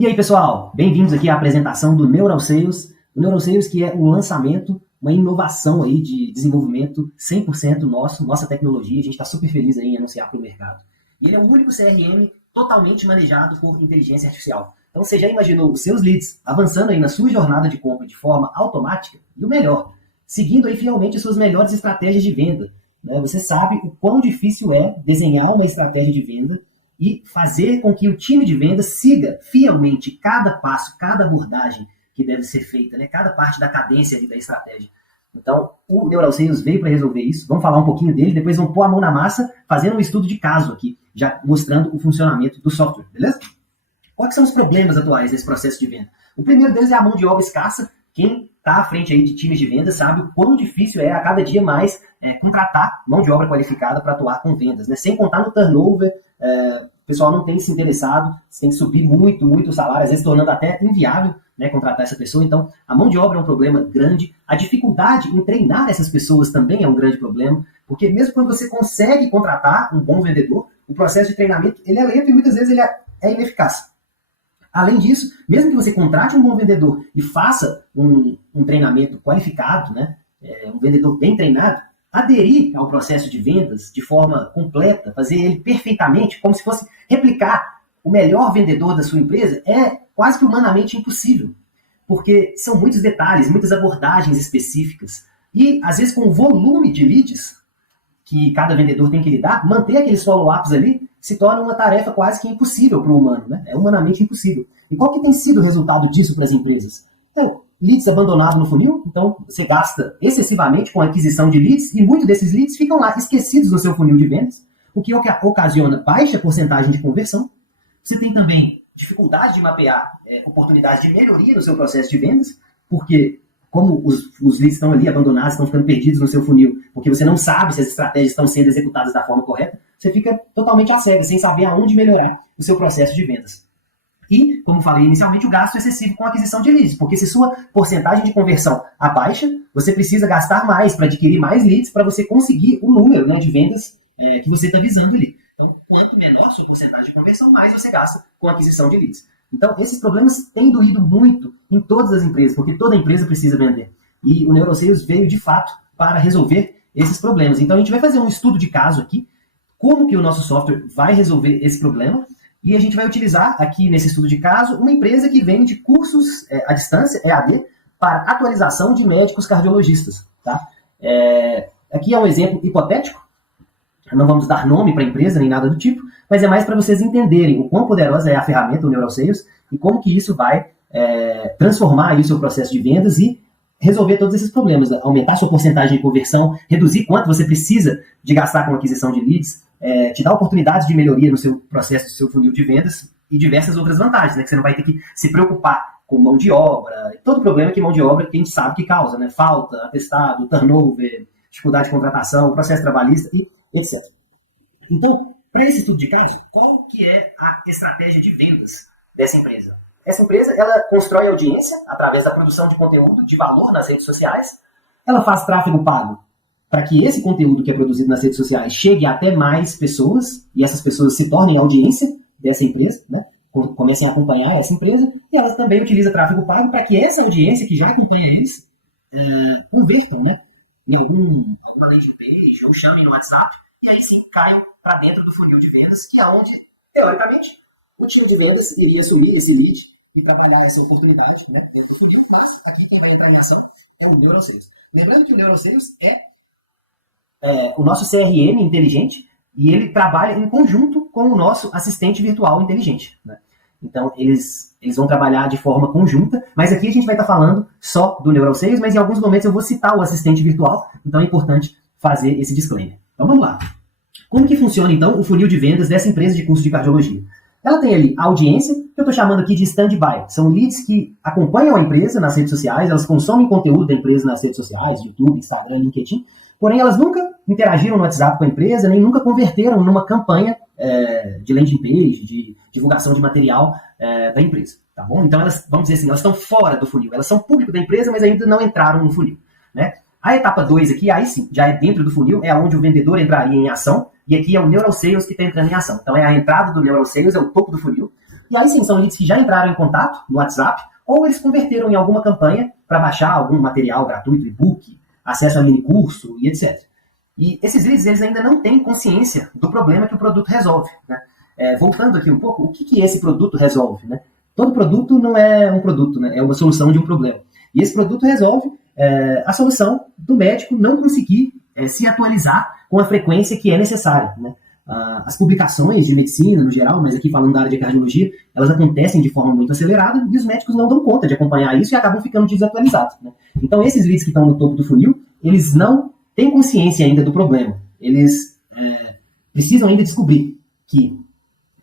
E aí, pessoal, bem-vindos aqui à apresentação do Neural Sales. O Neural Sales, que é um lançamento, uma inovação aí de desenvolvimento 100% nosso, nossa tecnologia. A gente está super feliz aí em anunciar para o mercado. E ele é o único CRM totalmente manejado por inteligência artificial. Então, você já imaginou os seus leads avançando aí na sua jornada de compra de forma automática? E o melhor, seguindo aí fielmente as suas melhores estratégias de venda. Você sabe o quão difícil é desenhar uma estratégia de venda e fazer com que o time de vendas siga fielmente cada passo, cada abordagem que deve ser feita, cada parte da cadência ali da estratégia. Então, o Neural Sales veio para resolver isso. Vamos falar um pouquinho dele, depois vamos pôr a mão na massa, fazendo um estudo de caso aqui, já mostrando o funcionamento do software, beleza? Quais são os problemas atuais desse processo de venda? O primeiro deles é a mão de obra escassa. Quem está à frente aí de times de vendas sabe o quão difícil é a cada dia mais contratar mão de obra qualificada para atuar com vendas, sem contar no turnover. O pessoal não tem se interessado, você tem que subir muito o salário, às vezes tornando até inviável contratar essa pessoa. Então, a mão de obra é um problema grande. A dificuldade em treinar essas pessoas também é um grande problema, porque mesmo quando você consegue contratar um bom vendedor, o processo de treinamento ele é lento e muitas vezes ele é ineficaz. Além disso, mesmo que você contrate um bom vendedor e faça um treinamento qualificado, um vendedor bem treinado, aderir ao processo de vendas de forma completa, fazer ele perfeitamente, como se fosse replicar o melhor vendedor da sua empresa, é quase que humanamente impossível. Porque são muitos detalhes, muitas abordagens específicas. E, às vezes, com o volume de leads que cada vendedor tem que lidar, manter aqueles follow-ups ali se torna uma tarefa quase que impossível para o humano. É humanamente impossível. E qual que tem sido o resultado disso para as empresas? Leads abandonados no funil, então você gasta excessivamente com a aquisição de leads e muitos desses leads ficam lá esquecidos no seu funil de vendas, o que ocasiona baixa porcentagem de conversão. Você tem também dificuldade de mapear oportunidades de melhoria no seu processo de vendas, porque como os leads estão ali abandonados, estão ficando perdidos no seu funil, porque você não sabe se as estratégias estão sendo executadas da forma correta, você fica totalmente às cegas, sem saber aonde melhorar o seu processo de vendas. E, como falei inicialmente, o gasto excessivo com a aquisição de leads, porque se sua porcentagem de conversão abaixa, você precisa gastar mais para adquirir mais leads para você conseguir o número de vendas que você está visando ali. Então, quanto menor sua porcentagem de conversão, mais você gasta com a aquisição de leads. Então, esses problemas têm doído muito em todas as empresas, porque toda empresa precisa vender. E o Neural Sales veio, de fato, para resolver esses problemas. Então, a gente vai fazer um estudo de caso aqui, como que o nosso software vai resolver esse problema, e a gente vai utilizar aqui nesse estudo de caso uma empresa que vende cursos à distância, EAD, para atualização de médicos cardiologistas. Tá? Aqui é um exemplo hipotético, não vamos dar nome para a empresa nem nada do tipo, mas é mais para vocês entenderem o quão poderosa é a ferramenta, o Neural Sales, e como que isso vai transformar aí o seu processo de vendas e resolver todos esses problemas, aumentar sua porcentagem de conversão, reduzir quanto você precisa de gastar com aquisição de leads, te dar oportunidades de melhoria no seu processo, no seu funil de vendas e diversas outras vantagens, que você não vai ter que se preocupar com mão de obra, todo problema que mão de obra que a gente sabe que causa, falta, atestado, turnover, dificuldade de contratação, processo trabalhista e etc. Então, para esse estudo de caso, qual que é a estratégia de vendas dessa empresa? Essa empresa, ela constrói audiência através da produção de conteúdo de valor nas redes sociais, ela faz tráfego pago para que esse conteúdo que é produzido nas redes sociais chegue a até mais pessoas, e essas pessoas se tornem audiência dessa empresa, comecem a acompanhar essa empresa, e ela também utiliza tráfego pago para que essa audiência que já acompanha eles convertam, em alguma landing page, ou chamem no WhatsApp, e aí sim caiam para dentro do funil de vendas, que é onde, teoricamente, o time de vendas iria assumir esse lead e trabalhar essa oportunidade dentro do funil, mas aqui quem vai entrar em ação é o Neural Sales. Lembrando que o Neural Sales é o nosso CRM inteligente e ele trabalha em conjunto com o nosso assistente virtual inteligente. Então, eles vão trabalhar de forma conjunta, mas aqui a gente vai estar falando só do Neural Sales, mas em alguns momentos eu vou citar o assistente virtual, então é importante fazer esse disclaimer. Então, vamos lá. Como que funciona, então, o funil de vendas dessa empresa de curso de cardiologia? Ela tem ali a audiência, que eu estou chamando aqui de stand-by. São leads que acompanham a empresa nas redes sociais, elas consomem conteúdo da empresa nas redes sociais, YouTube, Instagram, LinkedIn, porém elas nunca interagiram no WhatsApp com a empresa, nem nunca converteram numa campanha de landing page, de divulgação de material da empresa. Tá bom? Então, elas, vamos dizer assim, elas estão fora do funil. Elas são público da empresa, mas ainda não entraram no funil. A etapa 2 aqui, aí sim, já é dentro do funil, é onde o vendedor entraria em ação, e aqui é o Neural Sales que está entrando em ação. Então, é a entrada do Neural Sales, é o topo do funil. E aí sim, são leads que já entraram em contato no WhatsApp, ou eles converteram em alguma campanha para baixar algum material gratuito, e-book, acesso a mini curso e etc. E esses leads, eles ainda não têm consciência do problema que o produto resolve, né? Voltando aqui um pouco, o que esse produto resolve, né? Todo produto não é um produto, né? É uma solução de um problema. E esse produto resolve a solução do médico não conseguir se atualizar com a frequência que é necessária, né? As publicações de medicina, no geral, mas aqui falando da área de cardiologia, elas acontecem de forma muito acelerada e os médicos não dão conta de acompanhar isso e acabam ficando desatualizados, né? Então, esses leads que estão no topo do funil, eles não têm consciência ainda do problema. Eles precisam ainda descobrir que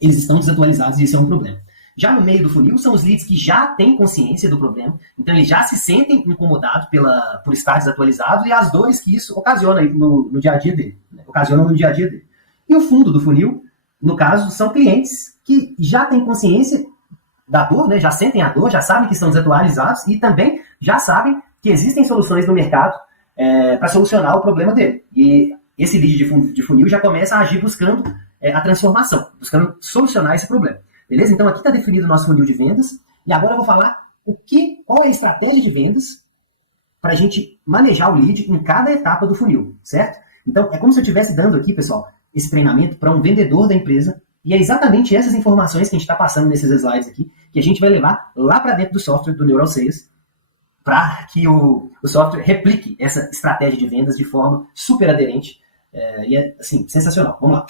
eles estão desatualizados e isso é um problema. Já no meio do funil são os leads que já têm consciência do problema, então eles já se sentem incomodados por estar desatualizados e as dores que isso ocasiona no dia a dia dele, né? Ocasionam no dia a dia dele. E o fundo do funil, no caso, são clientes que já têm consciência da dor, né? Já sentem a dor, já sabem que estão desatualizados e também já sabem que existem soluções no mercado para solucionar o problema dele. E esse lead de funil já começa a agir buscando a transformação, buscando solucionar esse problema. Beleza? Então aqui está definido o nosso funil de vendas. E agora eu vou falar qual é a estratégia de vendas para a gente manejar o lead em cada etapa do funil, certo? Então é como se eu estivesse dando aqui, pessoal, esse treinamento para um vendedor da empresa. E é exatamente essas informações que a gente está passando nesses slides aqui que a gente vai levar lá para dentro do software do Neural Sales para que o software replique essa estratégia de vendas de forma super aderente. E é, assim, sensacional. Vamos lá.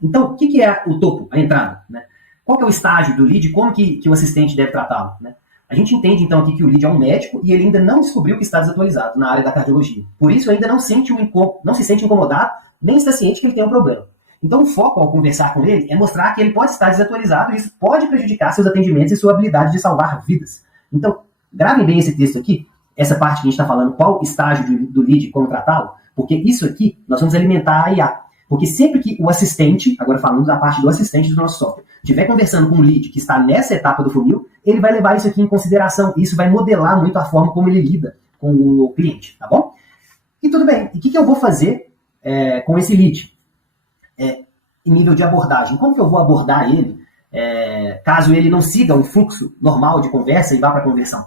Então, o que é o topo, a entrada, né? Qual que é o estágio do lead? Como que o assistente deve tratá-lo, né? A gente entende, então, aqui que o lead é um médico e ele ainda não descobriu que está desatualizado na área da cardiologia. Por isso, ainda não se sente incomodado, nem está ciente que ele tem um problema. Então, o foco ao conversar com ele é mostrar que ele pode estar desatualizado e isso pode prejudicar seus atendimentos e sua habilidade de salvar vidas. Então, gravem bem esse texto aqui, essa parte que a gente está falando, qual estágio do lead, como tratá-lo, porque isso aqui nós vamos alimentar a IA. Porque sempre que o assistente, agora falando da parte do assistente do nosso software, estiver conversando com um lead que está nessa etapa do funil, ele vai levar isso aqui em consideração. Isso vai modelar muito a forma como ele lida com o cliente, tá bom? E tudo bem. E o que eu vou fazer com esse lead? Em nível de abordagem. Como que eu vou abordar ele caso ele não siga um fluxo normal de conversa e vá para a conversão?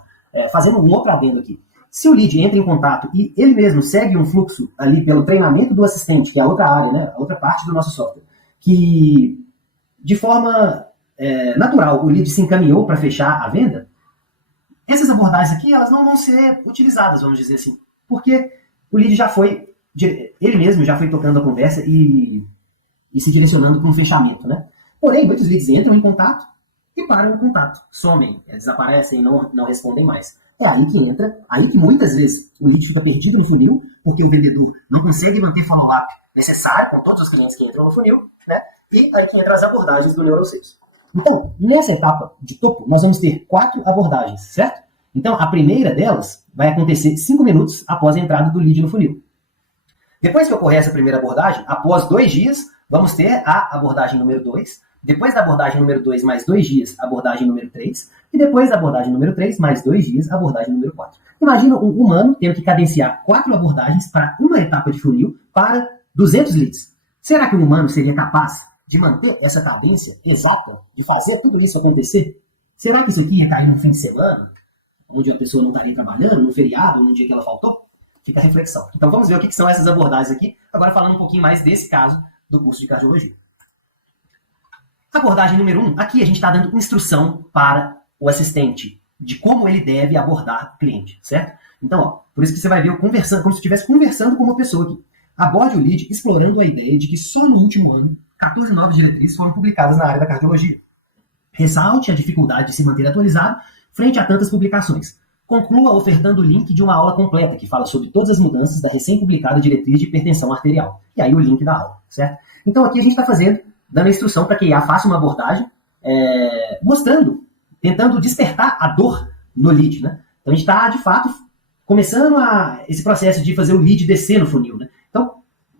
Fazendo um outro adendo aqui. Se o lead entra em contato e ele mesmo segue um fluxo ali pelo treinamento do assistente, que é a outra área, né, a outra parte do nosso software, que de forma natural o lead se encaminhou para fechar a venda, essas abordagens aqui elas não vão ser utilizadas, vamos dizer assim, porque o lead já foi, ele mesmo já foi tocando a conversa e se direcionando para um fechamento, né? Porém, muitos leads entram em contato e param o contato, somem, desaparecem e não respondem mais. É aí que entra, aí que muitas vezes o lead fica perdido no funil, porque o vendedor não consegue manter follow-up necessário com todos os clientes que entram no funil, né? E aí que entram as abordagens do Neural Sales. Então, nessa etapa de topo, nós vamos ter 4 abordagens, certo? Então, a primeira delas vai acontecer 5 minutos após a entrada do lead no funil. Depois que ocorrer essa primeira abordagem, após 2 dias, vamos ter a abordagem número 2, depois da abordagem número 2 mais 2 dias, abordagem número 3, e depois da abordagem número 3 mais 2 dias, abordagem número 4. Imagina um humano tendo que cadenciar 4 abordagens para uma etapa de funil para 200 leads. Será que o humano seria capaz de manter essa cadência exata, de fazer tudo isso acontecer? Será que isso aqui ia cair num fim de semana, onde a pessoa não estaria trabalhando, num feriado, num dia que ela faltou? Fica a reflexão. Então vamos ver o que são essas abordagens aqui, agora falando um pouquinho mais desse caso do curso de cardiologia. Abordagem número 1, aqui a gente está dando instrução para o assistente de como ele deve abordar o cliente, certo? Então, ó, por isso que você vai ver eu conversando, como se estivesse conversando com uma pessoa aqui. Aborde o lead explorando a ideia de que só no último ano, 14 novas diretrizes foram publicadas na área da cardiologia. Ressalte a dificuldade de se manter atualizado frente a tantas publicações. Conclua ofertando o link de uma aula completa que fala sobre todas as mudanças da recém-publicada diretriz de hipertensão arterial. E aí o link da aula, certo? Então aqui a gente está dando a instrução para que a IA faça uma abordagem mostrando, tentando despertar a dor no lead, né? Então a gente está, de fato, começando esse processo de fazer o lead descer no funil, né? Então,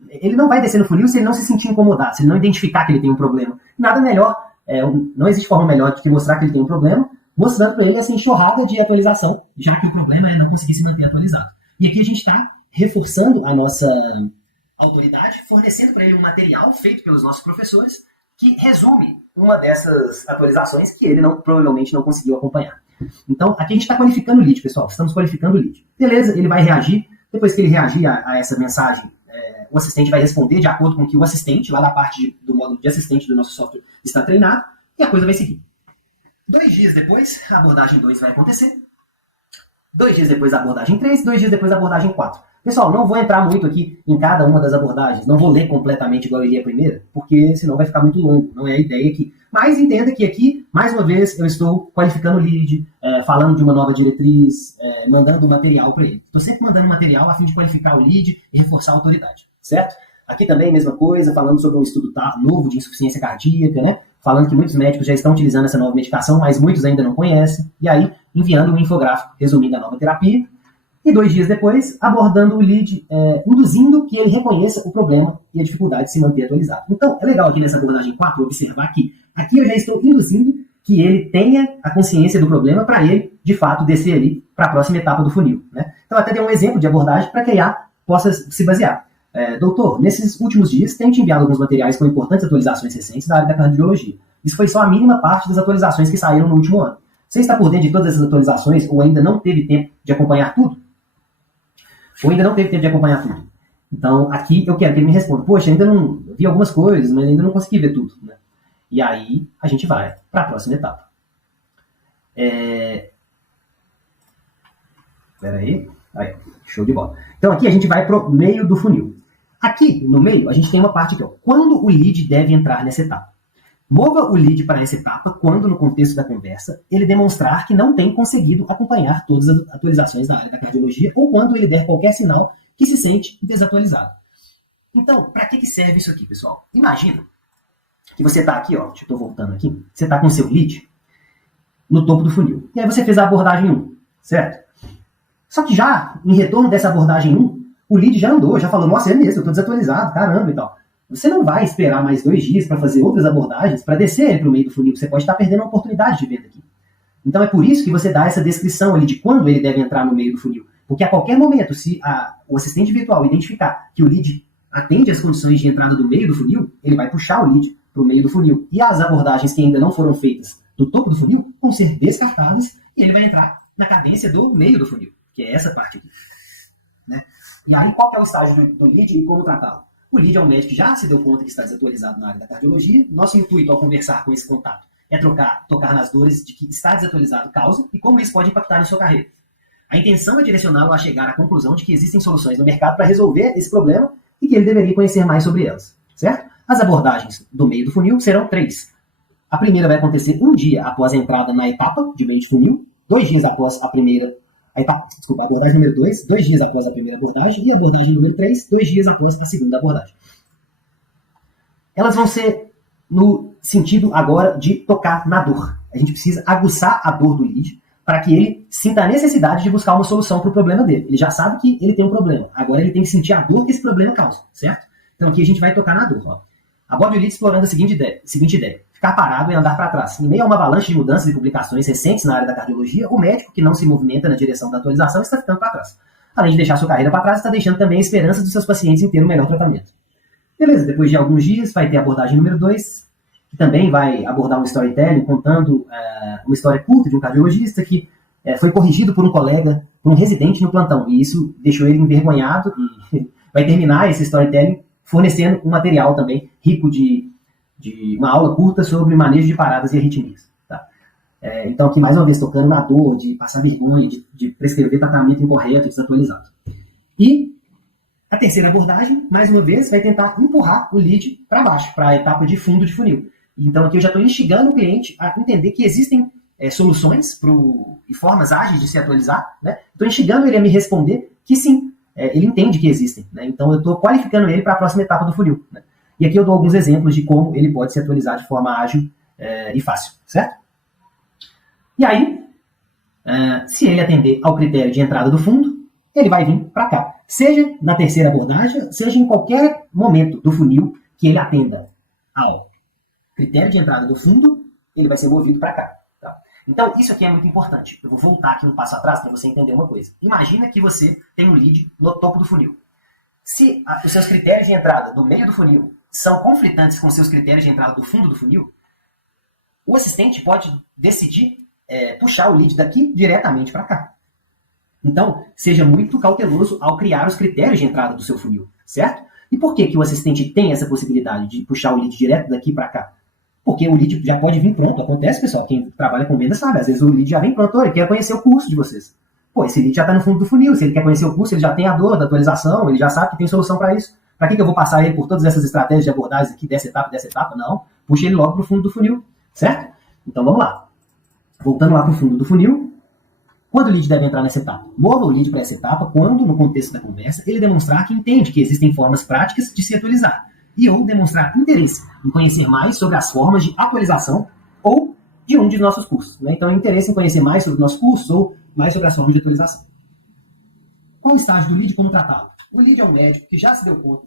ele não vai descer no funil se ele não se sentir incomodado, se ele não identificar que ele tem um problema. Nada melhor, não existe forma melhor do que mostrar que ele tem um problema, mostrando para ele essa enxurrada de atualização, já que o problema é não conseguir se manter atualizado. E aqui a gente está reforçando a nossa autoridade, fornecendo para ele um material feito pelos nossos professores, que resume uma dessas atualizações que ele provavelmente não conseguiu acompanhar. Então, aqui a gente está qualificando o lead, pessoal. Estamos qualificando o lead. Beleza, ele vai reagir. Depois que ele reagir a essa mensagem, o assistente vai responder de acordo com o que o assistente, lá da parte do módulo de assistente do nosso software, está treinado, e a coisa vai seguir. 2 dias depois, a abordagem 2 vai acontecer. 2 dias depois, a abordagem 3. 2 dias depois, a abordagem 4. Pessoal, não vou entrar muito aqui em cada uma das abordagens. Não vou ler completamente igual eu li a primeira, porque senão vai ficar muito longo. Não é a ideia aqui. Mas entenda que aqui, mais uma vez, eu estou qualificando o lead, falando de uma nova diretriz, mandando material para ele. Estou sempre mandando material a fim de qualificar o lead e reforçar a autoridade. Certo? Aqui também, mesma coisa, falando sobre um estudo novo de insuficiência cardíaca, né? Falando que muitos médicos já estão utilizando essa nova medicação, mas muitos ainda não conhecem. E aí, enviando um infográfico resumindo a nova terapia. E 2 dias depois, abordando o lead, induzindo que ele reconheça o problema e a dificuldade de se manter atualizado. Então, é legal aqui nessa abordagem 4 observar que aqui eu já estou induzindo que ele tenha a consciência do problema para ele, de fato, descer ali para a próxima etapa do funil. Né? Então, até dei um exemplo de abordagem para que a IA possa se basear. Doutor, nesses últimos dias, tenho te enviado alguns materiais com importantes atualizações recentes da área da cardiologia. Isso foi só a mínima parte das atualizações que saíram no último ano. Você está por dentro de todas essas atualizações ou ainda não teve tempo de acompanhar tudo? Então, aqui eu quero que ele me responda. Poxa, ainda não vi algumas coisas, mas ainda não consegui ver tudo. Né? E aí, a gente vai para a próxima etapa. Aí, show de bola. Então, aqui a gente vai para o meio do funil. Aqui, no meio, a gente tem uma parte aqui. Ó, quando o lead deve entrar nessa etapa? Mova o lead para essa etapa quando, no contexto da conversa, ele demonstrar que não tem conseguido acompanhar todas as atualizações da área da cardiologia ou quando ele der qualquer sinal que se sente desatualizado. Então, para que serve isso aqui, pessoal? Imagina que você está aqui, ó, eu estou voltando aqui, você está com o seu lead no topo do funil. E aí você fez a abordagem 1, certo? Só que já, em retorno dessa abordagem 1, o lead já andou, já falou, nossa, é mesmo, eu estou desatualizado, caramba e tal. Você não vai esperar mais 2 dias para fazer outras abordagens para descer ele para o meio do funil. Você pode estar perdendo a oportunidade de venda aqui. Então é por isso que você dá essa descrição ali de quando ele deve entrar no meio do funil. Porque a qualquer momento, se o assistente virtual identificar que o lead atende às condições de entrada do meio do funil, ele vai puxar o lead para o meio do funil. E as abordagens que ainda não foram feitas do topo do funil vão ser descartadas e ele vai entrar na cadência do meio do funil, que é essa parte aqui. Né? E aí qual que é o estágio do lead e como tratá-lo? O lead é um médico que já se deu conta que está desatualizado na área da cardiologia. Nosso intuito ao conversar com esse contato é tocar nas dores de que está desatualizado causa e como isso pode impactar na sua carreira. A intenção é direcioná-lo a chegar à conclusão de que existem soluções no mercado para resolver esse problema e que ele deveria conhecer mais sobre elas. Certo? As abordagens do meio do funil serão 3. A primeira vai acontecer 1 dia após a entrada na etapa de meio de funil, 2 dias após a abordagem número 2, 2 dias após a primeira abordagem, e a abordagem número 3, 2 dias após a segunda abordagem. Elas vão ser no sentido agora de tocar na dor. A gente precisa aguçar a dor do lead para que ele sinta a necessidade de buscar uma solução para o problema dele. Ele já sabe que ele tem um problema. Agora ele tem que sentir a dor que esse problema causa, certo? Então aqui a gente vai tocar na dor. Ó. Aborde o lead explorando a seguinte ideia. Ficar parado e andar para trás. Em meio a uma avalanche de mudanças e publicações recentes na área da cardiologia, o médico que não se movimenta na direção da atualização está ficando para trás. Além de deixar sua carreira para trás, está deixando também a esperança dos seus pacientes em ter um melhor tratamento. Beleza, depois de alguns dias vai ter a abordagem número 2, que também vai abordar um storytelling, contando uma história curta de um cardiologista que foi corrigido por um colega, por um residente no plantão, e isso deixou ele envergonhado e vai terminar esse storytelling fornecendo um material também rico de uma aula curta sobre manejo de paradas e arritmias. Tá? Então, aqui mais uma vez, tocando na dor, de passar vergonha, de prescrever tratamento incorreto, desatualizado. E a terceira abordagem, mais uma vez, vai tentar empurrar o lead para baixo, para a etapa de fundo de funil. Então, aqui eu já estou instigando o cliente a entender que existem soluções e formas ágeis de se atualizar. Né? Estou instigando ele a me responder que sim, ele entende que existem. Né? Então, eu estou qualificando ele para a próxima etapa do funil. Né? E aqui eu dou alguns exemplos de como ele pode se atualizar de forma ágil e fácil, certo? E aí, se ele atender ao critério de entrada do fundo, ele vai vir para cá. Seja na terceira abordagem, seja em qualquer momento do funil que ele atenda ao critério de entrada do fundo, ele vai ser movido para cá. Tá? Então, isso aqui é muito importante. Eu vou voltar aqui um passo atrás para você entender uma coisa. Imagina que você tem um lead no topo do funil. Se os seus critérios de entrada do meio do funil são conflitantes com seus critérios de entrada do fundo do funil, o assistente pode decidir puxar o lead daqui diretamente para cá. Então, seja muito cauteloso ao criar os critérios de entrada do seu funil, certo? E por que o assistente tem essa possibilidade de puxar o lead direto daqui para cá? Porque o lead já pode vir pronto. Acontece, pessoal, quem trabalha com venda sabe, às vezes o lead já vem pronto, ele quer conhecer o curso de vocês. Pô, esse lead já está no fundo do funil, se ele quer conhecer o curso, ele já tem a dor da atualização, ele já sabe que tem solução para isso. Para que eu vou passar ele por todas essas estratégias de abordagem aqui, dessa etapa? Não, puxa ele logo para o fundo do funil, certo? Então vamos lá. Voltando lá para o fundo do funil, quando o lead deve entrar nessa etapa? Mova o lead para essa etapa quando, no contexto da conversa, ele demonstrar que entende que existem formas práticas de se atualizar e ou demonstrar interesse em conhecer mais sobre as formas de atualização ou de um de nossos cursos. Né? Então, interesse em conhecer mais sobre os nossos cursos ou mais sobre as formas de atualização. Qual o estágio do lead e como tratá-lo? O lead é um médico que já se deu conta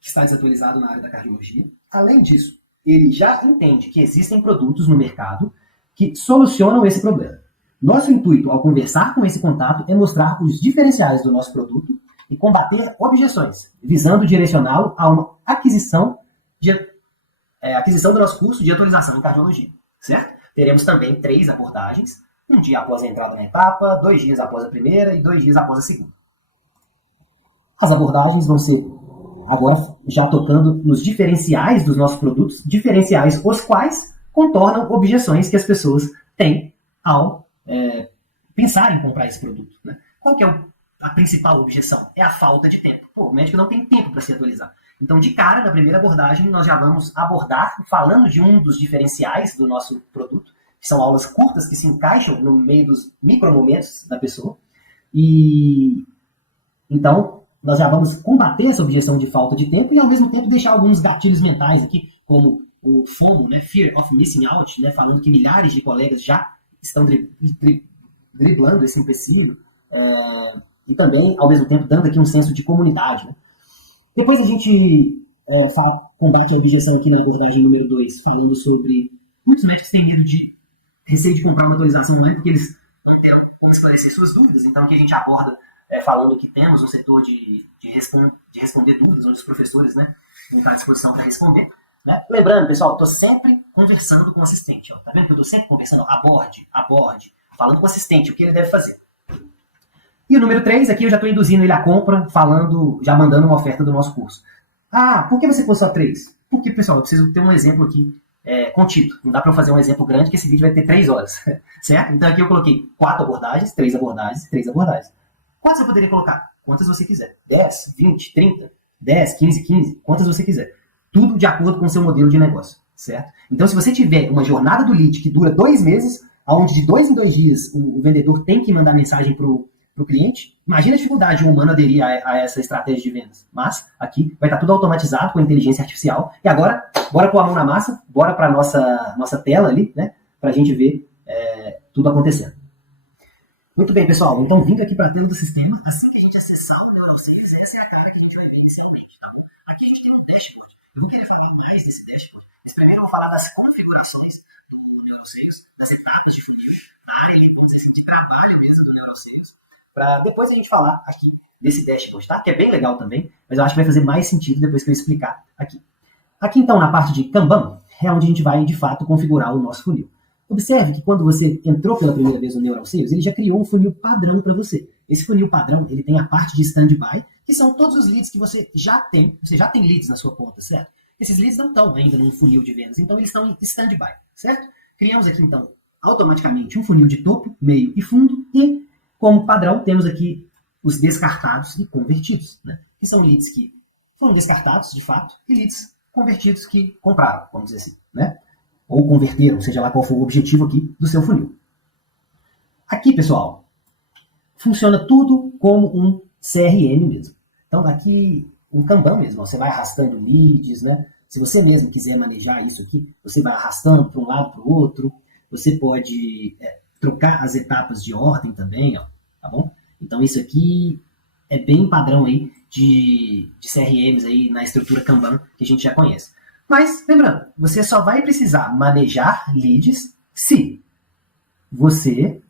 que está desatualizado na área da cardiologia. Além disso, ele já entende que existem produtos no mercado que solucionam esse problema. Nosso intuito ao conversar com esse contato é mostrar os diferenciais do nosso produto e combater objeções, visando direcioná-lo a uma aquisição do nosso curso de atualização em cardiologia, certo? Teremos também 3 abordagens, um dia após a entrada na etapa, 2 dias após a primeira e 2 dias após a segunda. As abordagens vão ser agora já tocando nos diferenciais dos nossos produtos, diferenciais os quais contornam objeções que as pessoas têm ao pensar em comprar esse produto. Né? Qual que é a principal objeção? É a falta de tempo. Pô, o médico não tem tempo para se atualizar. Então, de cara, na primeira abordagem, nós já vamos abordar falando de um dos diferenciais do nosso produto, que são aulas curtas que se encaixam no meio dos micromomentos da pessoa. E então, nós já vamos combater essa objeção de falta de tempo e, ao mesmo tempo, deixar alguns gatilhos mentais aqui, como o FOMO, né, Fear of Missing Out, né, falando que milhares de colegas já estão driblando esse empecilho, e também, ao mesmo tempo, dando aqui um senso de comunidade. Né? Depois a gente combate a objeção aqui na abordagem número 2, falando sobre muitos médicos têm medo de receio de comprar uma atualização online, porque eles não terão como esclarecer suas dúvidas. Então, aqui a gente aborda falando que temos um setor de responder dúvidas, onde os professores, né, estão à disposição para responder. Né? Lembrando, pessoal, estou sempre conversando com o assistente. Ó. Tá vendo que eu estou sempre conversando? Aborde, falando com o assistente, o que ele deve fazer. E o número 3, aqui eu já estou induzindo ele à compra, já mandando uma oferta do nosso curso. Ah, por que você pôs só 3? Porque, pessoal, eu preciso ter um exemplo aqui contido. Não dá para eu fazer um exemplo grande, que esse vídeo vai ter 3 horas. Certo? Então aqui eu coloquei 4 abordagens, 3 abordagens, 3 abordagens. Quantas eu poderia colocar? Quantas você quiser. 10, 20, 30, 10, 15, quantas você quiser. Tudo de acordo com o seu modelo de negócio, certo? Então, se você tiver uma jornada do lead que dura 2 meses, onde de 2 em 2 dias o vendedor tem que mandar mensagem para o cliente, imagina a dificuldade de um humano aderir a essa estratégia de vendas. Mas, aqui, vai estar tudo automatizado com a inteligência artificial. E agora, bora pôr a mão na massa, bora para a nossa tela ali, né? Para a gente ver tudo acontecendo. Muito bem, pessoal. Então, vindo aqui para a tela do sistema, assim que a gente acessar o NeuralSales, essa é a cara que a gente vai ver inicialmente. Então, aqui a gente tem um dashboard. Eu vou querer falar mais desse dashboard. Mas primeiro eu vou falar das configurações do NeuralSales, das etapas de funil, a área, vamos dizer assim, de trabalho mesmo do NeuralSales. Para depois a gente falar aqui desse dashboard, tá? Que é bem legal também, mas eu acho que vai fazer mais sentido depois que eu explicar aqui. Aqui, então, na parte de Kanban, é onde a gente vai, de fato, configurar o nosso funil. Observe que quando você entrou pela primeira vez no NeuralSales, ele já criou um funil padrão para você. Esse funil padrão, ele tem a parte de standby, que são todos os leads que você já tem leads na sua conta, certo? Esses leads não estão ainda num funil de vendas, então eles estão em standby, certo? Criamos aqui, então, automaticamente um funil de topo, meio e fundo, e, como padrão, temos aqui os descartados e convertidos, né? Que são leads que foram descartados, de fato, e leads convertidos que compraram, vamos dizer assim, né? Ou converteram, seja lá qual for o objetivo aqui do seu funil. Aqui, pessoal, funciona tudo como um CRM mesmo. Então, aqui, um Kanban mesmo, você vai arrastando leads, né? Se você mesmo quiser manejar isso aqui, você vai arrastando para um lado para o outro. Você pode trocar as etapas de ordem também, ó, tá bom? Então, isso aqui é bem padrão aí de CRMs aí na estrutura Kanban que a gente já conhece. Mas, lembrando, você só vai precisar manejar leads se você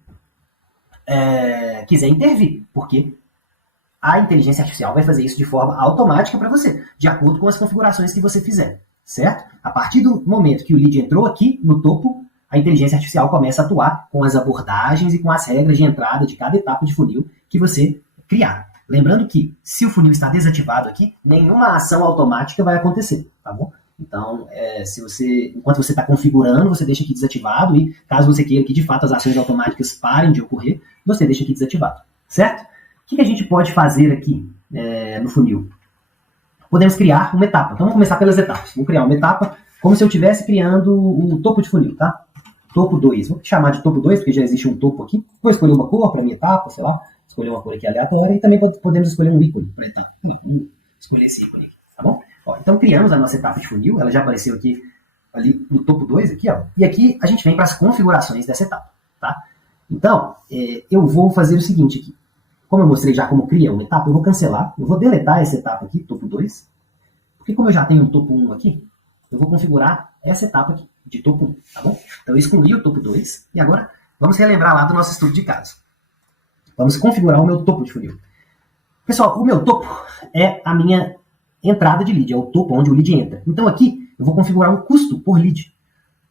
quiser intervir, porque a inteligência artificial vai fazer isso de forma automática para você, de acordo com as configurações que você fizer, certo? A partir do momento que o lead entrou aqui no topo, a inteligência artificial começa a atuar com as abordagens e com as regras de entrada de cada etapa de funil que você criar. Lembrando que, se o funil está desativado aqui, nenhuma ação automática vai acontecer, tá bom? Então, enquanto você está configurando, você deixa aqui desativado e, caso você queira que, de fato, as ações automáticas parem de ocorrer, você deixa aqui desativado, certo? O que a gente pode fazer aqui no funil? Podemos criar uma etapa. Então, vamos começar pelas etapas. Vou criar uma etapa como se eu estivesse criando o topo de funil, tá? Topo 2. Vou chamar de topo 2, porque já existe um topo aqui. Vou escolher uma cor para minha etapa, sei lá. Escolher uma cor aqui aleatória. E também podemos escolher um ícone para a etapa. Vamos escolher esse ícone aqui, tá bom? Ó, então, criamos a nossa etapa de funil. Ela já apareceu aqui, ali no topo 2, aqui, ó. E aqui a gente vem para as configurações dessa etapa, tá? Então, eu vou fazer o seguinte aqui. Como eu mostrei já como cria uma etapa, eu vou cancelar. Eu vou deletar essa etapa aqui, topo 2. Porque como eu já tenho um topo 1 aqui, eu vou configurar essa etapa aqui, de topo 1, tá bom? Então eu excluí o topo 2. E agora, vamos relembrar lá do nosso estudo de caso. Vamos configurar o meu topo de funil. Pessoal, o meu topo é a minha entrada de lead. É o topo onde o lead entra. Então aqui, eu vou configurar um custo por lead.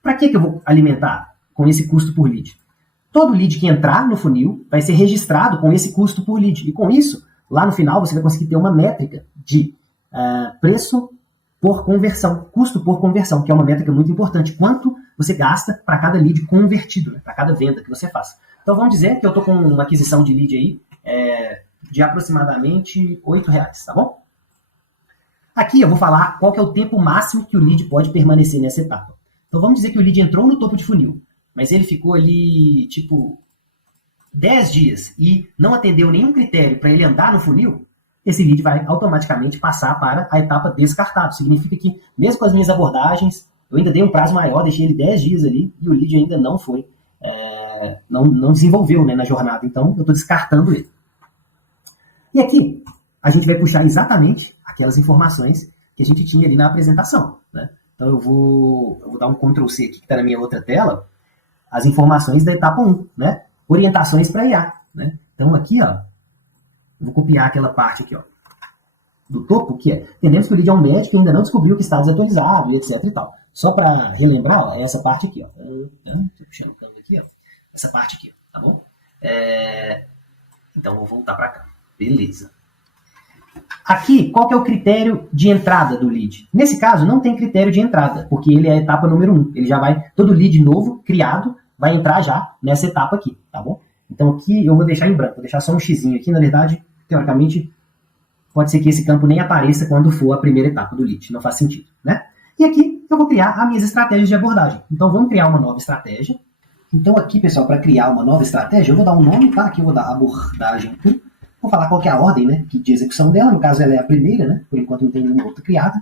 Para que eu vou alimentar com esse custo por lead? Todo lead que entrar no funil vai ser registrado com esse custo por lead. E com isso, lá no final, você vai conseguir ter uma métrica de preço por conversão, custo por conversão, que é uma métrica muito importante. Quanto você gasta para cada lead convertido, né? Para cada venda que você faz. Então vamos dizer que eu estou com uma aquisição de lead aí de aproximadamente R$8, tá bom? Aqui eu vou falar qual que é o tempo máximo que o lead pode permanecer nessa etapa. Então vamos dizer que o lead entrou no topo de funil, mas ele ficou ali, tipo, 10 dias e não atendeu nenhum critério para ele andar no funil, esse lead vai automaticamente passar para a etapa descartado. Significa que, mesmo com as minhas abordagens, eu ainda dei um prazo maior, deixei ele 10 dias ali e o lead ainda não foi, não desenvolveu, né, na jornada. Então, eu estou descartando ele. E aqui, a gente vai puxar exatamente aquelas informações que a gente tinha ali na apresentação, né? Então, eu vou dar um Ctrl+C aqui, que está na minha outra tela, as informações da etapa 1, né? Orientações para IA, né? Então, aqui, ó, vou copiar aquela parte aqui, ó, do topo, que é, entendemos que o lead é um médico e ainda não descobriu que está desatualizado, e etc e tal. Só para relembrar, ó, é essa parte aqui, ó. Estou puxando o câmbio aqui, ó. Essa parte aqui, tá bom? Então, vou voltar para cá. Beleza. Aqui, qual que é o critério de entrada do lead? Nesse caso, não tem critério de entrada, porque ele é a etapa número 1. Ele já vai, todo lead novo, criado, vai entrar já nessa etapa aqui, tá bom? Então aqui eu vou deixar em branco, vou deixar só um xizinho aqui. Na verdade, teoricamente, pode ser que esse campo nem apareça quando for a primeira etapa do lead, não faz sentido, né? E aqui eu vou criar as minhas estratégias de abordagem. Então vamos criar uma nova estratégia. Então aqui, pessoal, para criar uma nova estratégia, eu vou dar um nome, tá? Aqui eu vou dar abordagem 1. Vou falar qual que é a ordem, né, de execução dela. No caso, ela é a primeira, né? Por enquanto não tem nenhuma outra criada.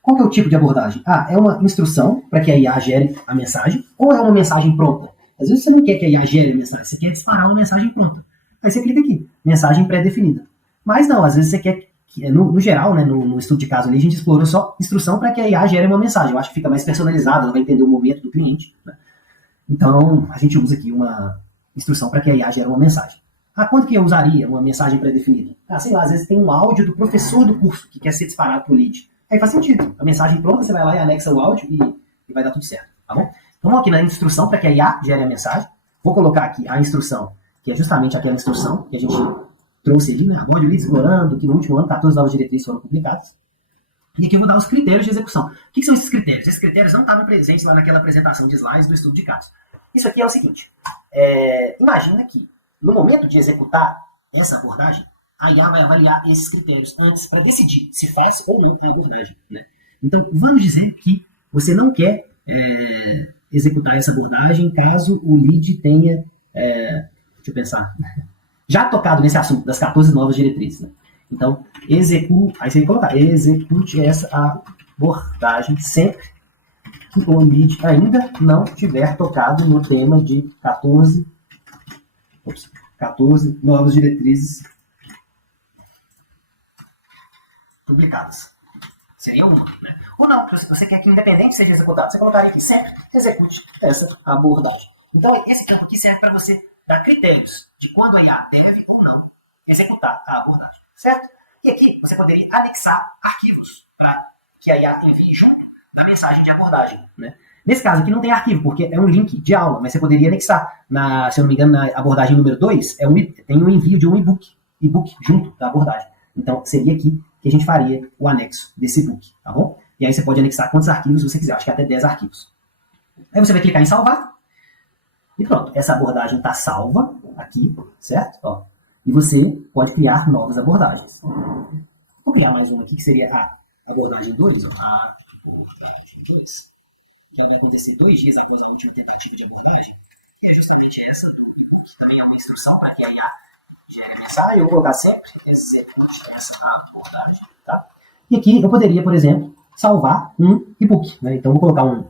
Qual que é o tipo de abordagem? É uma instrução para que a IA gere a mensagem, ou é uma mensagem pronta? Às vezes você não quer que a IA gere a mensagem, você quer disparar uma mensagem pronta. Aí você clica aqui, mensagem pré-definida. Mas não, às vezes você quer, no geral, né, no estudo de caso ali, a gente explorou só instrução para que a IA gere uma mensagem. Eu acho que fica mais personalizado, ela vai entender o momento do cliente, né? Então, a gente usa aqui uma instrução para que a IA gere uma mensagem. Quando que eu usaria uma mensagem pré-definida? Sei lá, às vezes tem um áudio do professor do curso que quer ser disparado para o lead. Aí faz sentido. A mensagem pronta, você vai lá e anexa o áudio e vai dar tudo certo, tá bom? Então, vamos aqui na instrução para que a IA gere a mensagem. Vou colocar aqui a instrução, que é justamente aquela instrução que a gente trouxe ali, né? Aborde o lead explorando, que no último ano 14 novas diretrizes foram publicadas. E aqui eu vou dar os critérios de execução. O que são esses critérios? Esses critérios não estavam presentes lá naquela apresentação de slides do estudo de caso. Isso aqui é o seguinte. Imagina que, no momento de executar essa abordagem, a IA vai avaliar esses critérios antes para decidir se faz ou não a abordagem, né? Então, vamos dizer que você não quer executar essa abordagem caso o lead tenha, deixa eu pensar, já tocado nesse assunto das 14 novas diretrizes, né? Então, aí você vai colocar, execute essa abordagem sempre que o lead ainda não tiver tocado no tema de 14 novas diretrizes publicadas. Seria uma, né? Ou não, se você quer que independente seja executado, você colocaria aqui, sempre execute essa abordagem. Então, esse campo aqui serve para você dar critérios de quando a IA deve ou não executar a abordagem. certo? E aqui você poderia anexar arquivos para que a IA envie junto da mensagem de abordagem, né? Nesse caso aqui não tem arquivo, porque é um link de aula, mas você poderia anexar. Se eu não me engano, na abordagem número 2, tem um envio de um e-book junto da abordagem. Então, seria aqui que a gente faria o anexo desse e-book, tá bom? E aí você pode anexar quantos arquivos você quiser, acho que até 10 arquivos. Aí você vai clicar em salvar, e pronto, essa abordagem está salva aqui, certo? Ó, e você pode criar novas abordagens. Vou criar mais uma aqui, que seria a abordagem 2, a abordagem 2. Que vai acontecer 2 dias após a última tentativa de abordagem, que é justamente essa do e-book. Também é uma instrução para que a IA gere a mensagem. Eu vou colocar sempre execute essa abordagem. Tá? E aqui eu poderia, por exemplo, salvar um e-book. Né? Então, vou colocar um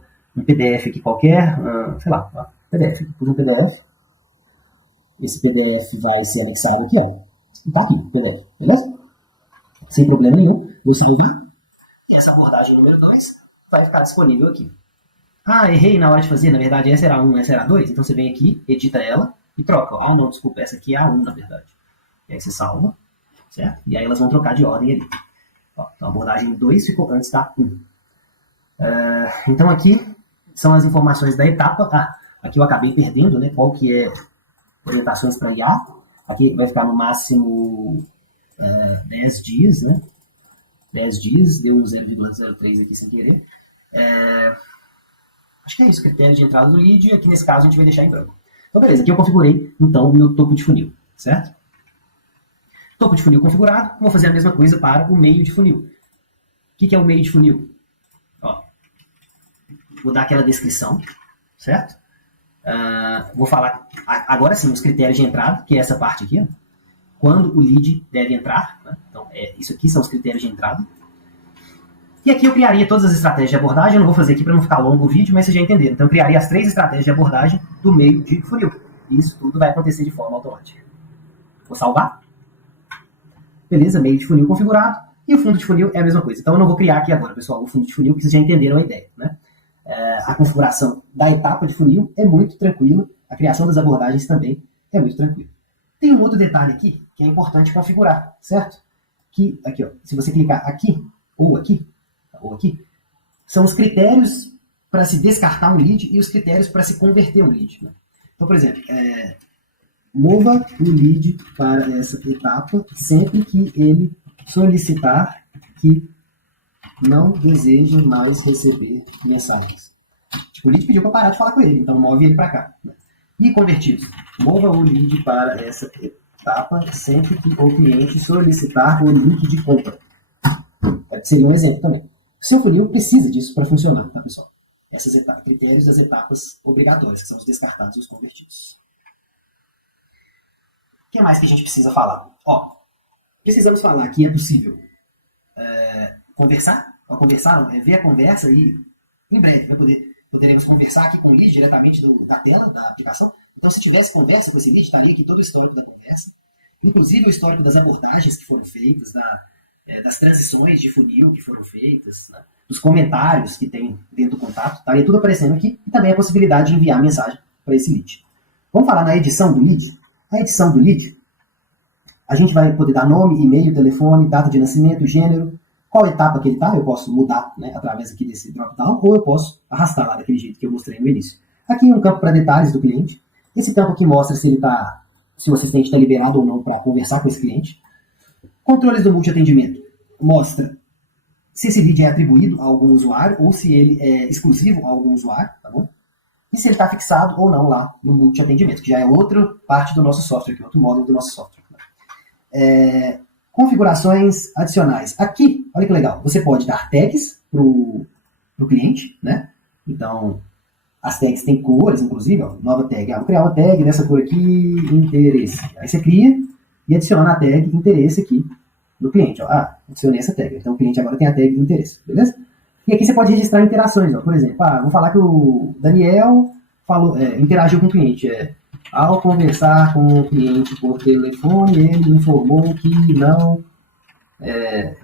PDF aqui qualquer, sei lá, PDF. Pus um PDF. Esse PDF vai ser anexado aqui, ó. E tá aqui, PDF, beleza? Sem problema nenhum. Vou salvar. E essa abordagem número 2 vai ficar disponível aqui. Errei na hora de fazer, na verdade essa era 1, essa era 2, então você vem aqui, edita ela e troca. Não, desculpa, essa aqui é a 1 na verdade. E aí você salva, certo? E aí elas vão trocar de ordem ali. Então a abordagem 2 ficou antes da 1. Então aqui são as informações da etapa. Aqui eu acabei perdendo, né? Qual que é orientações para IA. Aqui vai ficar no máximo 10 dias, né? 10 dias, deu um 0,03 aqui sem querer. Acho que é isso, critério de entrada do lead, aqui nesse caso a gente vai deixar em branco. Então beleza, aqui eu configurei então o meu topo de funil, certo? Topo de funil configurado, vou fazer a mesma coisa para o meio de funil. O que é o meio de funil? Vou dar aquela descrição, certo? Vou falar agora sim os critérios de entrada, que é essa parte aqui, ó. Quando o lead deve entrar, né? Então isso aqui são os critérios de entrada. E aqui eu criaria todas as estratégias de abordagem, eu não vou fazer aqui para não ficar longo o vídeo, mas vocês já entenderam. Então eu criaria as 3 estratégias de abordagem do meio de funil. E isso tudo vai acontecer de forma automática. Vou salvar. Beleza, meio de funil configurado. E o fundo de funil é a mesma coisa. Então eu não vou criar aqui agora, pessoal, o fundo de funil, porque vocês já entenderam a ideia, né? A configuração da etapa de funil é muito tranquila. A criação das abordagens também é muito tranquila. Tem um outro detalhe aqui que é importante configurar, certo? Que, aqui, ó, se você clicar aqui ou aqui, são os critérios para se descartar um lead e os critérios para se converter um lead. Né? Então, por exemplo, mova o lead para essa etapa sempre que ele solicitar que não deseja mais receber mensagens. Tipo, o lead pediu para parar de falar com ele, então move ele para cá. Né? E convertidos, mova o lead para essa etapa sempre que o cliente solicitar o link de compra. Seria um exemplo também. O seu funil precisa disso para funcionar, tá, pessoal? Esses critérios das etapas obrigatórias, que são os descartados e os convertidos. O que mais que a gente precisa falar? Precisamos falar que é possível conversar, ver a conversa e em breve poderemos conversar aqui com o lead diretamente da tela, da aplicação. Então, se tivesse conversa com esse lead, estaria aqui todo o histórico da conversa, inclusive o histórico das abordagens que foram feitas, das transições de funil que foram feitas, né? Dos comentários que tem dentro do contato, estaria tudo aparecendo aqui, e também a possibilidade de enviar mensagem para esse lead. Vamos falar na edição do lead? A edição do lead, a gente vai poder dar nome, e-mail, telefone, data de nascimento, gênero, qual etapa que ele está, eu posso mudar, né, através aqui desse drop-down, ou eu posso arrastar lá daquele jeito que eu mostrei no início. Aqui um campo para detalhes do cliente. Esse campo aqui mostra se o assistente está liberado ou não para conversar com esse cliente. Controles do multiatendimento mostra se esse lead é atribuído a algum usuário ou se ele é exclusivo a algum usuário, tá bom? E se ele está fixado ou não lá no multiatendimento, que já é outra parte do nosso software, que é outro módulo do nosso software. Configurações adicionais. Aqui, olha que legal, você pode dar tags para o cliente, né? Então, as tags têm cores, inclusive, ó, nova tag. Vou criar uma tag dessa cor aqui, interesse. Aí você cria e adiciona a tag interesse aqui do cliente. Ó. Adicionei essa tag. Então o cliente agora tem a tag de interesse, beleza? E aqui você pode registrar interações. Ó. Por exemplo, vou falar que o Daniel interagiu com o cliente. Ao conversar com o cliente por telefone, ele informou que não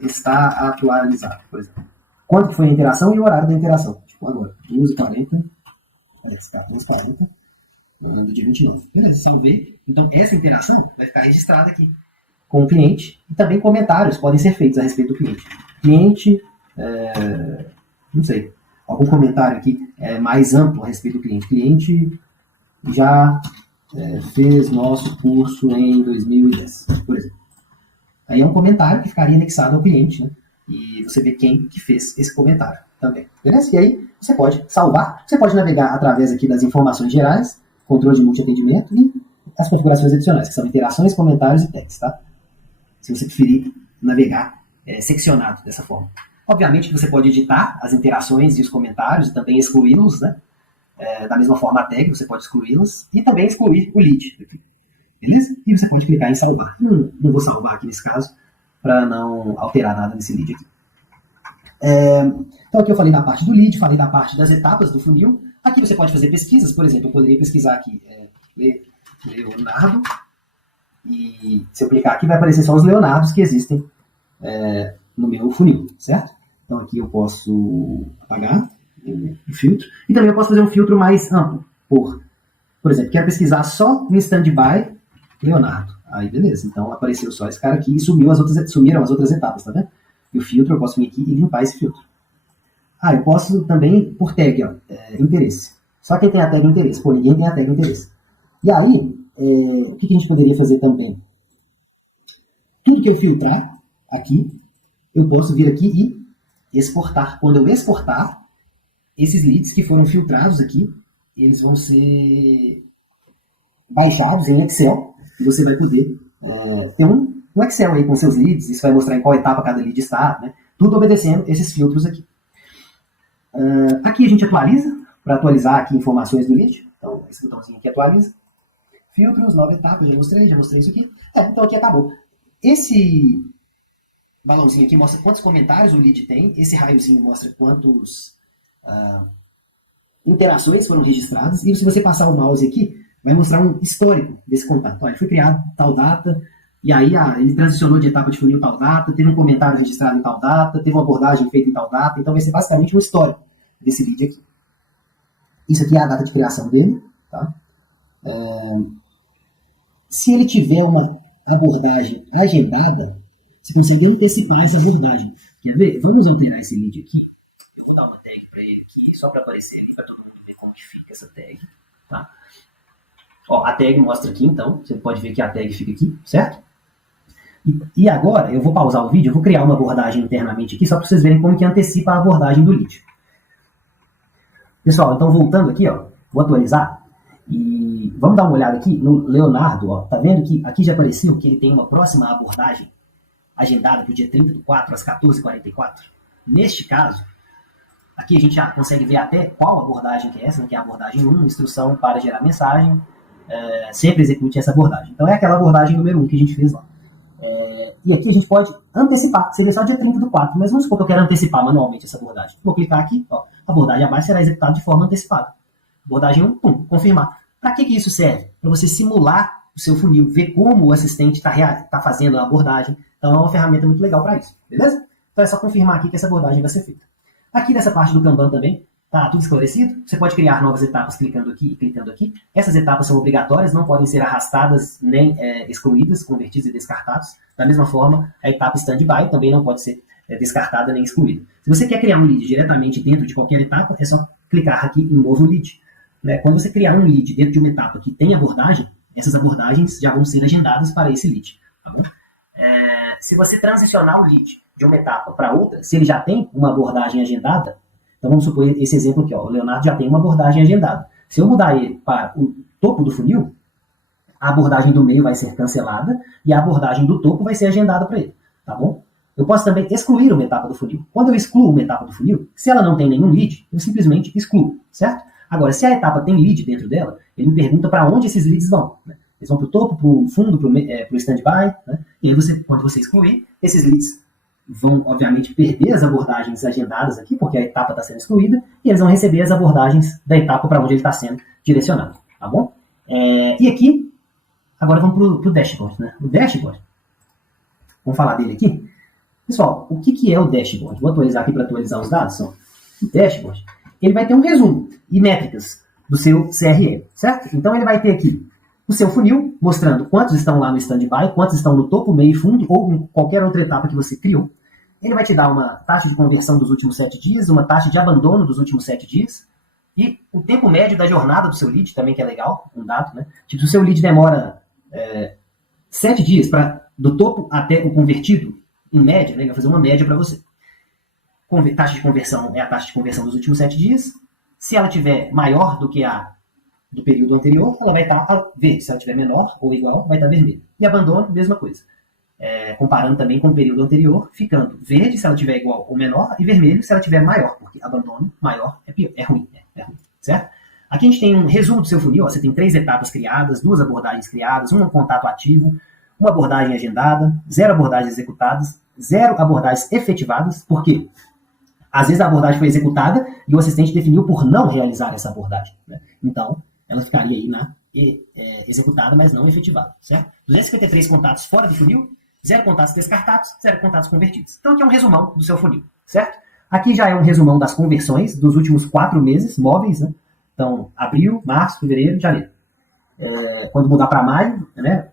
está atualizado, por exemplo. Quanto foi a interação e o horário da interação. Tipo agora, 12h40, 14h40, do dia 29. Beleza, salvei. Então essa interação vai ficar registrada aqui com o cliente, e também comentários podem ser feitos a respeito do cliente. Cliente, não sei, algum comentário aqui mais amplo a respeito do cliente. Cliente já fez nosso curso em 2010, por exemplo. Aí é um comentário que ficaria anexado ao cliente, né? E você vê quem que fez esse comentário também. Beleza? E aí você pode salvar, você pode navegar através aqui das informações gerais, controle de multi-atendimento e as configurações adicionais, que são interações, comentários e tags, tá? Se você preferir navegar seccionado dessa forma. Obviamente que você pode editar as interações e os comentários e também excluí-los, né? Da mesma forma a tag, você pode excluí-las e também excluir o lead. Beleza? E você pode clicar em salvar. Não vou salvar aqui nesse caso, para não alterar nada nesse lead aqui. Então aqui eu falei da parte do lead, falei da parte das etapas do funil. Aqui você pode fazer pesquisas, por exemplo, eu poderia pesquisar aqui Leonardo, e se eu clicar aqui vai aparecer só os Leonardos que existem no meu funil, certo? Então aqui eu posso apagar o filtro, e também eu posso fazer um filtro mais amplo, por exemplo, quero pesquisar só no standby Leonardo. Aí beleza, então apareceu só esse cara aqui e sumiram as outras etapas, tá vendo? E o filtro, eu posso vir aqui e limpar esse filtro. Eu posso também, por tag, interesse. Só quem tem a tag interesse, ninguém tem a tag interesse. E aí, o que a gente poderia fazer também? Tudo que eu filtrar aqui, eu posso vir aqui e exportar. Quando eu exportar, esses leads que foram filtrados aqui, eles vão ser baixados em Excel, e você vai poder ter um Excel aí com seus leads, isso vai mostrar em qual etapa cada lead está, né? Tudo obedecendo esses filtros aqui. Aqui a gente atualiza, para atualizar aqui informações do lead, então esse botãozinho aqui atualiza. Filtros, nova etapa, já mostrei isso aqui. Então aqui acabou. Esse balãozinho aqui mostra quantos comentários o lead tem, esse raiozinho mostra quantos interações foram registradas, e se você passar o mouse aqui, vai mostrar um histórico desse contato. Ele foi criado tal data, e aí ele transicionou de etapa de funil tal data, teve um comentário registrado em tal data, teve uma abordagem feita em tal data, então vai ser basicamente um histórico desse lead aqui. Isso aqui é a data de criação dele, tá? Se ele tiver uma abordagem agendada, você consegue antecipar essa abordagem. Quer ver? Vamos alterar esse lead aqui. Eu vou dar uma tag para ele aqui, só para aparecer ali, para todo mundo ver como que fica essa tag. Tá? A tag mostra aqui, então. Você pode ver que a tag fica aqui, certo? E agora, eu vou pausar o vídeo, eu vou criar uma abordagem internamente aqui, só para vocês verem como que antecipa a abordagem do lead. Pessoal, então voltando aqui, vou atualizar. E vamos dar uma olhada aqui no Leonardo, tá vendo que aqui já apareceu que ele tem uma próxima abordagem agendada para o dia 30/4 às 14h44. Neste caso, aqui a gente já consegue ver até qual abordagem que é essa, né, que é a abordagem 1, instrução para gerar mensagem, sempre execute essa abordagem. Então é aquela abordagem número 1 que a gente fez lá. E aqui a gente pode antecipar, seria só dia 30/4, mas vamos supor que eu quero antecipar manualmente essa abordagem. Vou clicar aqui, a abordagem abaixo será executada de forma antecipada. Abordagem 1, confirmar. Para que isso serve? Para você simular o seu funil, ver como o assistente está fazendo a abordagem. Então é uma ferramenta muito legal para isso, beleza? Então é só confirmar aqui que essa abordagem vai ser feita. Aqui nessa parte do Kanban também, tá tudo esclarecido. Você pode criar novas etapas clicando aqui e clicando aqui. Essas etapas são obrigatórias, não podem ser arrastadas nem excluídas, convertidas e descartadas. Da mesma forma, a etapa standby também não pode ser descartada nem excluída. Se você quer criar um lead diretamente dentro de qualquer etapa, é só clicar aqui em novo lead. Quando você criar um lead dentro de uma etapa que tem abordagem, essas abordagens já vão ser agendadas para esse lead. Tá bom? Se você transicionar o lead de uma etapa para outra, se ele já tem uma abordagem agendada, então vamos supor esse exemplo aqui, o Leonardo já tem uma abordagem agendada. Se eu mudar ele para o topo do funil, a abordagem do meio vai ser cancelada e a abordagem do topo vai ser agendada para ele. Tá bom? Eu posso também excluir uma etapa do funil. Quando eu excluo uma etapa do funil, se ela não tem nenhum lead, eu simplesmente excluo, certo? Agora, se a etapa tem lead dentro dela, ele me pergunta para onde esses leads vão. Né? Eles vão para o topo, para o fundo, para o standby. Né? E aí, quando você excluir, esses leads vão, obviamente, perder as abordagens agendadas aqui, porque a etapa está sendo excluída, e eles vão receber as abordagens da etapa para onde ele está sendo direcionado. Tá bom? E aqui, agora vamos para o dashboard. Né? O dashboard, vamos falar dele aqui. Pessoal, o que é o dashboard? Vou atualizar aqui para atualizar os dados. O dashboard, ele vai ter um resumo e métricas do seu CRM, certo? Então ele vai ter aqui o seu funil, mostrando quantos estão lá no stand-by, quantos estão no topo, meio e fundo, ou em qualquer outra etapa que você criou. Ele vai te dar uma taxa de conversão dos últimos 7 dias, uma taxa de abandono dos últimos 7 dias, e o tempo médio da jornada do seu lead, também que é legal, um dado, né? Tipo, se o seu lead demora 7 dias do topo até o convertido, em média, né? Vai fazer uma média para você. Taxa de conversão é a taxa de conversão dos últimos 7 dias. Se ela tiver maior do que a do período anterior, ela vai estar verde. Se ela tiver menor ou igual, vai estar vermelha. E abandono, mesma coisa. Comparando também com o período anterior, ficando verde se ela tiver igual ou menor e vermelho se ela tiver maior, porque abandono maior é pior, é ruim, certo? Aqui a gente tem um resumo do seu funil. Ó, você tem 3 etapas criadas, 2 abordagens criadas, um contato ativo, uma abordagem agendada, 0 abordagens executadas, 0 abordagens efetivadas. Por quê? Às vezes a abordagem foi executada e o assistente definiu por não realizar essa abordagem, né? Então, ela ficaria aí na executada, mas não efetivada, certo? 253 contatos fora de funil, 0 contatos descartados, 0 contatos convertidos. Então aqui é um resumão do seu funil, certo? Aqui já é um resumão das conversões dos últimos 4 meses móveis, né? Então, abril, março, fevereiro, janeiro. Quando mudar para maio, né?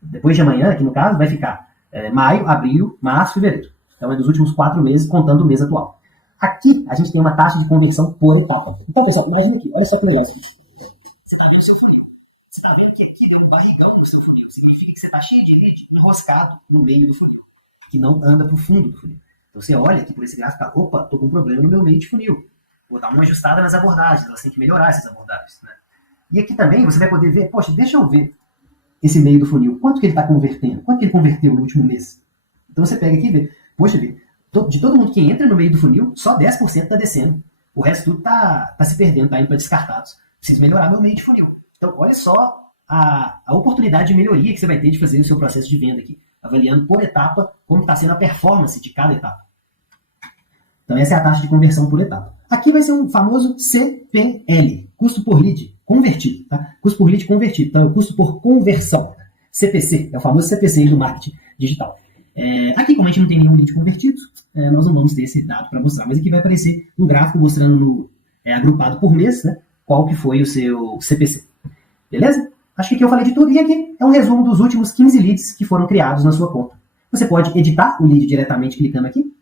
Depois de amanhã, aqui no caso, vai ficar maio, abril, março, fevereiro. Então é dos últimos 4 meses, contando o mês atual. Aqui a gente tem uma taxa de conversão por etapa. Então, pessoal, imagina aqui, olha só que legal isso aqui. Você está vendo o seu funil. Você está vendo que aqui deu um barrigão no seu funil. Significa que você está cheio de lead enroscado no meio do funil, que não anda para o fundo do funil. Então você olha aqui por esse gráfico e fala, opa, estou com um problema no meu meio de funil. Vou dar uma ajustada nas abordagens, elas têm que melhorar essas abordagens, né? E aqui também você vai poder ver, poxa, deixa eu ver esse meio do funil, quanto que ele está convertendo, quanto que ele converteu no último mês. Então você pega aqui e vê, poxa, de todo mundo que entra no meio do funil, só 10% está descendo. O resto tudo está se perdendo, está indo para descartados. Preciso melhorar meu meio de funil. Então, olha só a oportunidade de melhoria que você vai ter de fazer o seu processo de venda aqui, avaliando por etapa como está sendo a performance de cada etapa. Então, essa é a taxa de conversão por etapa. Aqui vai ser um famoso CPL, custo por lead convertido. Tá? Custo por lead convertido, então é o custo por conversão. CPC, é o famoso CPC do marketing digital. Aqui, como a gente não tem nenhum lead convertido, nós não vamos ter esse dado para mostrar, mas aqui vai aparecer um gráfico mostrando agrupado por mês, né, qual que foi o seu CPC. Beleza? Acho que aqui eu falei de tudo, e aqui é um resumo dos últimos 15 leads que foram criados na sua conta. Você pode editar o lead diretamente clicando aqui,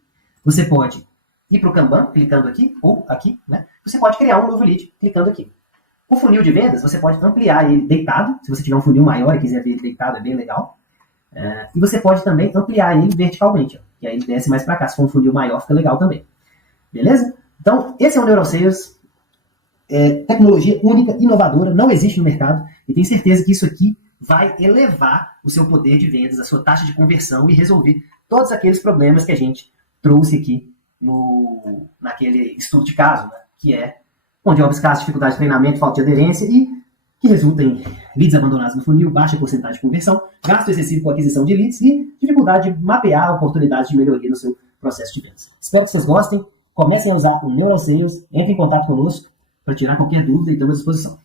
você pode ir para o Kanban clicando aqui, ou aqui, né? Você pode criar um novo lead clicando aqui. O funil de vendas, você pode ampliar ele deitado, se você tiver um funil maior e quiser ver ele deitado, é bem legal. E você pode também ampliar ele verticalmente, ó, que aí ele desce mais para cá. Se for um funil maior, fica legal também. Beleza? Então, esse é o NeuroSales. Tecnologia única, inovadora, não existe no mercado, e tenho certeza que isso aqui vai elevar o seu poder de vendas, a sua taxa de conversão e resolver todos aqueles problemas que a gente trouxe aqui naquele estudo de caso, né, que é onde houve casos de dificuldade de treinamento, falta de aderência e que resulta em leads abandonados no funil, baixa porcentagem de conversão, gasto excessivo com aquisição de leads e dificuldade de mapear oportunidades de melhoria no seu processo de vendas. Espero que vocês gostem, comecem a usar o NeuroSales, entrem em contato conosco para tirar qualquer dúvida e estamos à disposição.